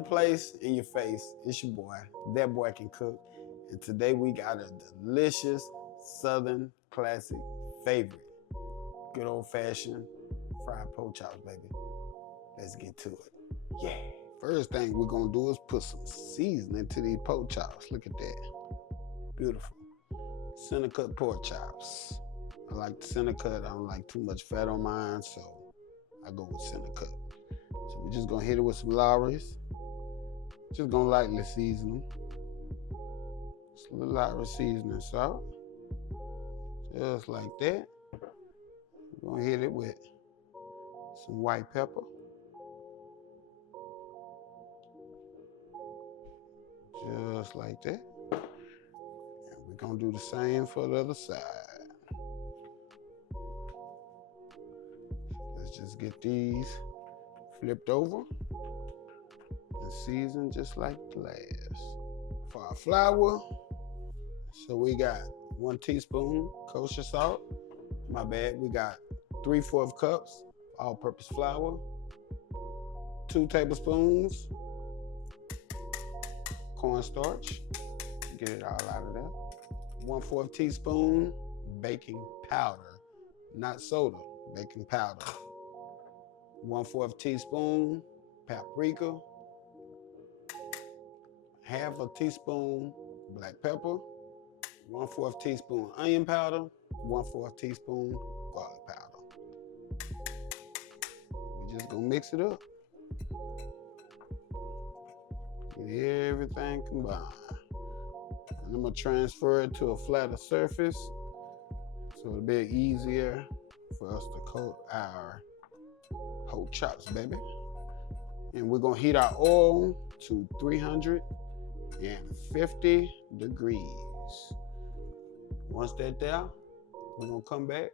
the place, in your face. It's your boy. That boy can cook. And today we got a delicious Southern classic favorite. Good old-fashioned fried pork chops, baby. Let's get to it. Yeah. First thing we're gonna do is put some seasoning to these pork chops. Look at that. Beautiful. Center cut pork chops. I like the center cut. I don't like too much fat on mine, so I go with center cut. So we're just gonna hit it with some Lawry's. Just gonna lightly season them. Just a little Lawry seasoning salt. Just like that. We're gonna hit it with some white pepper. Just like that. And we're gonna do the same for the other side. Let's just get these flipped over and seasoned just like the last. For our flour, so we got 1 teaspoon kosher salt. My bad, we got 3/4 cups all-purpose flour, 2 tablespoons cornstarch, get it all out of there. 1/4 teaspoon baking powder, not soda, baking powder. 1/4 teaspoon paprika, 1/2 teaspoon black pepper, 1/4 teaspoon onion powder, 1/4 teaspoon garlic powder. We're just gonna mix it up. Get everything combined. And I'm gonna transfer it to a flatter surface so it'll be easier for us to coat our pork chops, baby. And we're gonna heat our oil to 350 degrees. Once that's there, we're gonna come back.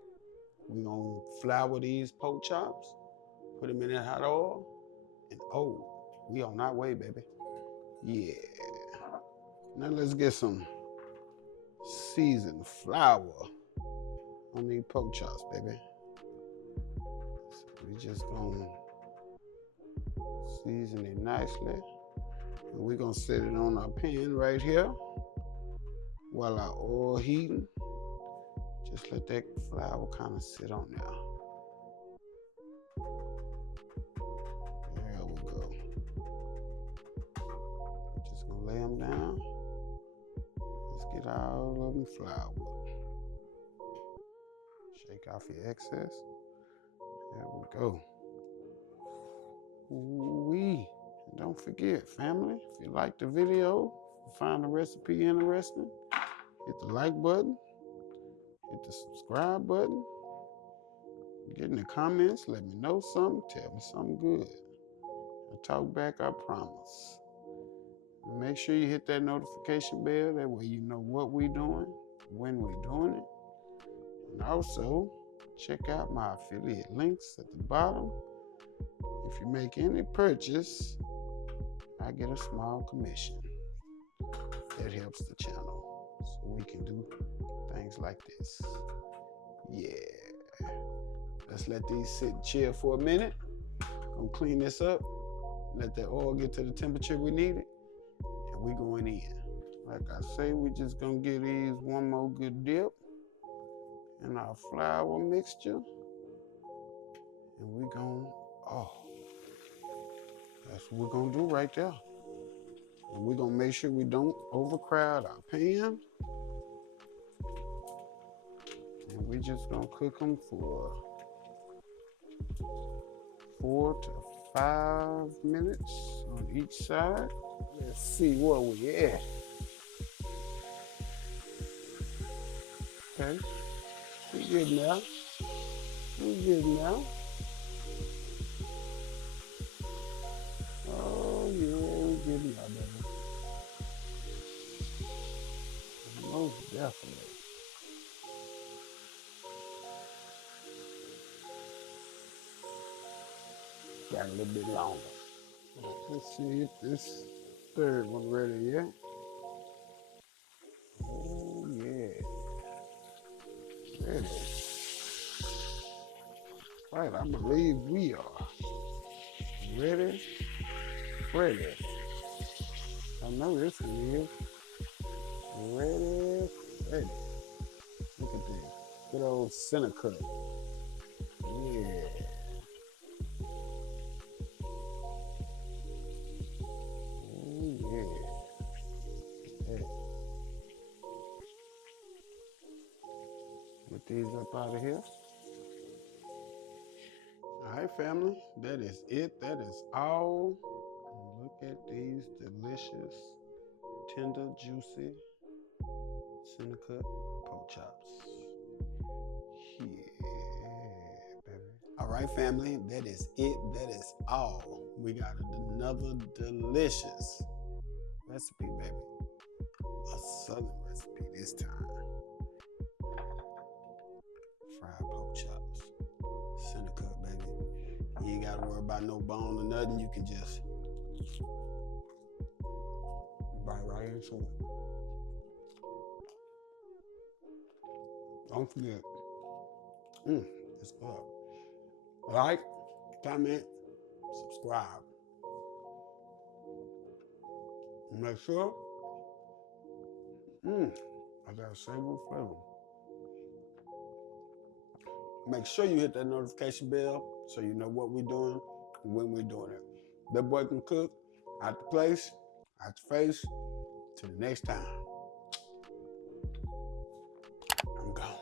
We're gonna flour these pork chops, put them in that hot oil, and oh, we on our way, baby. Yeah. Now let's get some seasoned flour on these pork chops, baby. So we just gonna season it nicely. And we're gonna set it on our pan right here while our oil heating. Just let that flour kind of sit on there. There we go. Just gonna lay them down. Let's get all of them floured. Shake off your excess. There we go. Ooh-wee. And don't forget, family, if you like the video, find the recipe interesting, hit the like button, hit the subscribe button, get in the comments, let me know something, tell me something good. I'll talk back, I promise. And make sure you hit that notification bell, that way you know what we're doing, when we're doing it. And also, check out my affiliate links at the bottom. If you make any purchase, I get a small commission. That helps the channel so we can do things like this. Yeah. Let's let these sit and chill for a minute. Gonna clean this up. Let that oil get to the temperature we need it. And we going in. Like I say, we just gonna give these one more good dip in our flour mixture. And we gonna, that's what we're gonna do right there. And we're gonna make sure we don't overcrowd our pan. And we just gonna cook them for 4 to 5 minutes on each side. Let's see where we at. Okay, we good now. We good now. Oh yeah, we good now, baby. Most definitely. Got a little bit longer. Let's see if this third one ready yet. Oh yeah. Ready. Right, I believe we are. Ready? Ready. I know this one is ready, ready. Look at this. Good old center cut. Yeah. Oh, yeah. Yeah. Get these up out of here. All right, family. That is it. That is all. Look at these delicious, tender, juicy, center cut pork chops. Yeah, baby. All right, family. That is it. That is all. We got another delicious recipe, baby. A southern recipe this time. Fried pork chops. Center cut, baby. You ain't gotta worry about no bone or nothing. You can just bite right into it. Don't forget, it's up. Like, comment, subscribe. Make sure, I got a savory flavor. Make sure you hit that notification bell so you know what we're doing and when we're doing it. That boy can cook, out the place, out the face. Till the next time, I'm gone.